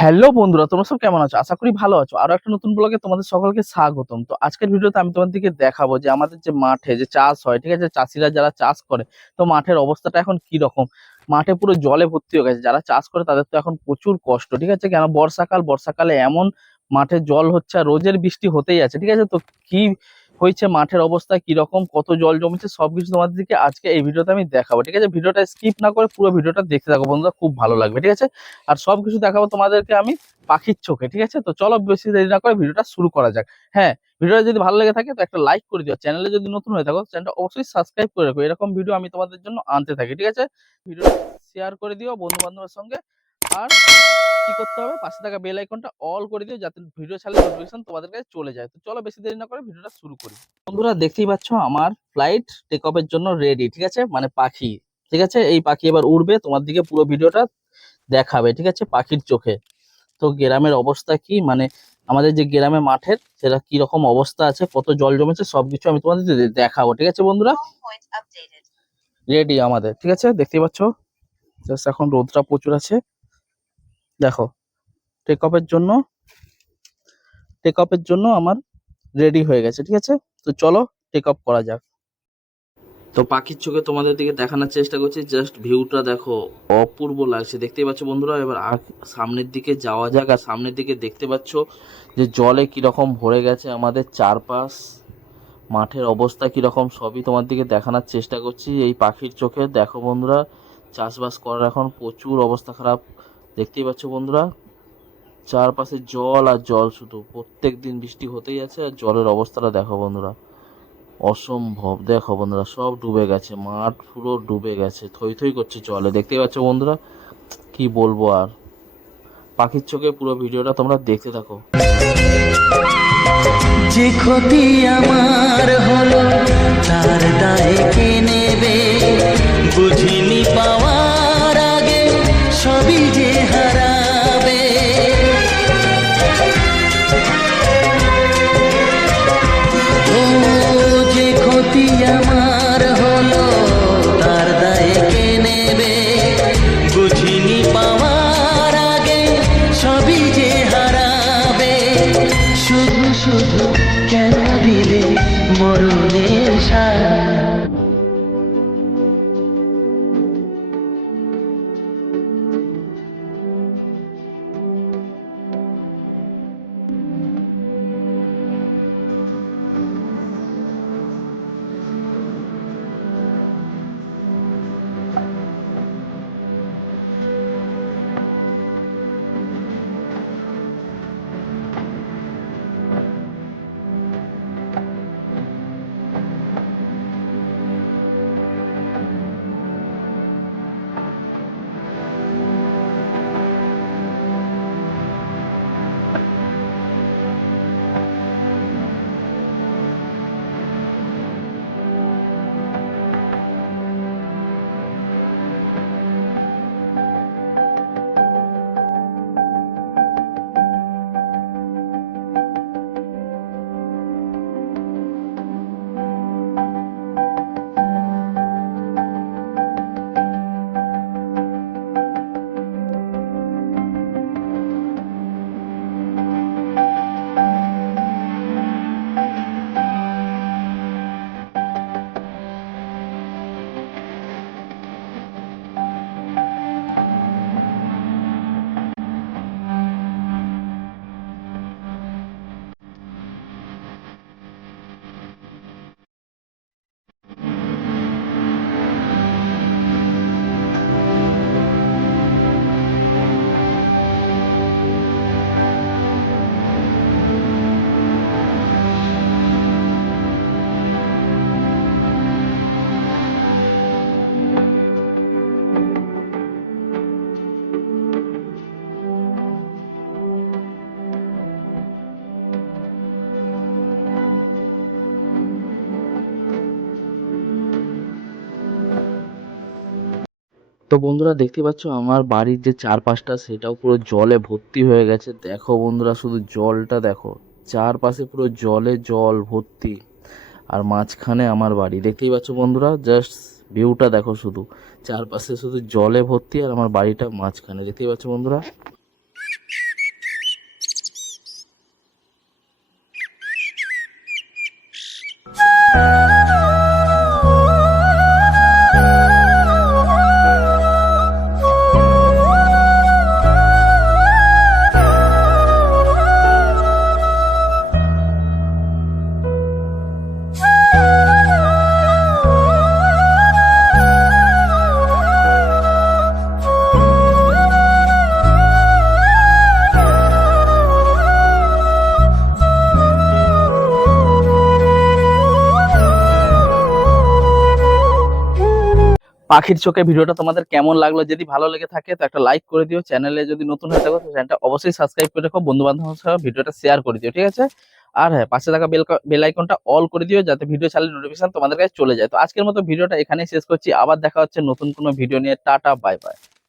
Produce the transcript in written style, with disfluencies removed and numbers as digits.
Hello বন্ধুরা, তোমরা সব কেমন আছো? আশা করি ভালো আছো। আরো একটা নতুন ব্লগে তোমাদের সকলকে স্বাগতম। তো আজকের ভিডিওতে আমি তোমাদেরকে দেখাবো যে আমাদের যে মাঠে যে চাষ হয়, ঠিক আছে, চাষিরা যারা চাষ করে, তো মাঠের অবস্থাটা এখন কি রকম। মাঠে পুরো জলে ভর্তি হয়ে গেছে। যারা চাষ করে তাদের তো এখন প্রচুর কষ্ট, ঠিক আছে। কেন বর্ষাকালে এমন মাঠে জল হচ্ছে, আর রোজের বৃষ্টি হতেই আছে, ঠিক আছে। তো কি হয়েছে, মাঠের অবস্থা কি রকম, কত জল জমেছে, সবকিছু তোমাদেরকে আজকে এই ভিডিওতে আমি দেখাবো, ঠিক আছে। ভিডিওটা স্কিপ না করে পুরো ভিডিওটা দেখতে থাকো বন্ধুরা, খুব ভালো লাগবে, ঠিক আছে। আর সবকিছু দেখাবো তোমাদেরকে আমি পাখির চোখে, ঠিক আছে। তো চলো বেশি দেরি না করে ভিডিওটা শুরু করা যাক। হ্যাঁ, ভিডিওটা যদি ভালো লেগে থাকে তো একটা লাইক করে দিও। চ্যানেলে যদি নতুন হয়ে থাকো চ্যানেলটা অবশ্যই সাবস্ক্রাইব করে রাখো, এরকম ভিডিও আমি তোমাদের জন্য আনতে থাকি, ঠিক আছে। ভিডিওটা শেয়ার করে দিও বন্ধু বান্ধবের সঙ্গে। আর কি করতে হবে, পাশে থাকা বেল আইকনটা অল করে দিও, যাতে ভিডিও ছাড়লে নোটিফিকেশন তোমাদের কাছে চলে যায়। তো চলো বেশি দেরি না করে ভিডিওটা শুরু করি। বন্ধুরা দেখতেই পাচ্ছ আমার ফ্লাইট টেক অফের জন্য রেডি, ঠিক আছে। মানে পাখি, ঠিক আছে, এই পাখি এবার উড়বে, তোমার দিকে পুরো ভিডিওটা দেখাবে, ঠিক আছে, পাখির চোখে। তো গ্রামের অবস্থা কি, মানে আমাদের যে গ্রামে মাঠের সেটা কি রকম অবস্থা আছে, কত জল জমেছে, সবকিছু আমি তোমাদের দেখাবো, ঠিক আছে বন্ধুরা। রেডি আমাদের, ঠিক আছে, দেখতেই পাচ্ছ। জাস্ট এখন রোদটা প্রচুর আছে, দেখো। টেক অফের জন্য আমার রেডি হয়ে গেছে, ঠিক আছে। তো চলো টেক অফ করা যাক। তো পাখির চোখে তোমাদের দিকে দেখানোর চেষ্টা করছি, জাস্ট ভিউটা দেখো, অপূর্ব লাগছে, দেখতেই পাচ্ছ বন্ধুরা। এবার সামনের দিকে যাওয়া যাক, আর সামনের দিকে দেখতে পাচ্ছ যে জলে কিরকম ভরে গেছে আমাদের চারপাশ, মাঠের অবস্থা কিরকম, সবই তোমার দিকে দেখানোর চেষ্টা করছি এই পাখির চোখে। দেখো বন্ধুরা, চাষবাস করার এখন প্রচুর অবস্থা খারাপ, দেখতেই পাচ্ছ বন্ধুরা। চারপাশে জল আর জল, শুধু প্রত্যেক দিন বৃষ্টি হতেই আছে, আর জলের অবস্থাটা দেখো বন্ধুরা, অসম্ভব। দেখো বন্ধুরা, সব ডুবে গেছে, মাঠ পুরো ডুবে গেছে, থই থই করছে জলে, দেখতেই পাচ্ছ বন্ধুরা। কি বলবো আর, পাখির চোখে পুরো ভিডিওটা তোমরা দেখতে থাকো। যে ক্ষতি আমার হলো তার দায় কে নেবে, বুঝিনি পাওয়ার আগে সবই যে হারাবে। ও যে ক্ষতি আমার হলো তার দায় কে নেবে, বুঝিনি পাওয়ার আগে সবই যে হারাবে। শুধু শুধু কেন দিলে মরণের সারা। তো বন্ধুরা দেখতে পাচ্ছ আমার বাড়ির যে চারপাশটা সেটাও পুরো জলে ভর্তি হয়ে গেছে। দেখো বন্ধুরা, শুধু জলটা দেখো, চারপাশে পুরো জলে জল ভর্তি, আর মাঝখানে আমার বাড়ি, দেখতেই পাচ্ছ বন্ধুরা। জাস্ট ভিউটা দেখো, শুধু চারপাশে শুধু জলে ভর্তি, আর আমার বাড়িটা মাঝখানে, দেখতেই পাচ্ছ বন্ধুরা। পাখির চোখে ভিডিওটা তোমাদের কেমন লাগলো? যদি ভালো লেগে থাকে তো একটা লাইক করে দিও। চ্যানেলে যদি নতুন হয়ে থাকো তো চ্যানেলটা অবশ্যই সাবস্ক্রাইব করে রাখো, বন্ধু বান্ধবের সাথে ভিডিওটা শেয়ার করে দিও, ঠিক আছে? আর হ্যাঁ, পাশে থাকা বেল আইকনটা অল করে দিও যাতে ভিডিও ছাড়লে নোটিফিকেশন তোমাদের কাছে চলে যায়। তো আজকের মতো ভিডিওটা এখানেই শেষ করছি, আবার দেখা হচ্ছে নতুন কোনো ভিডিও নিয়ে। Tata, bye bye.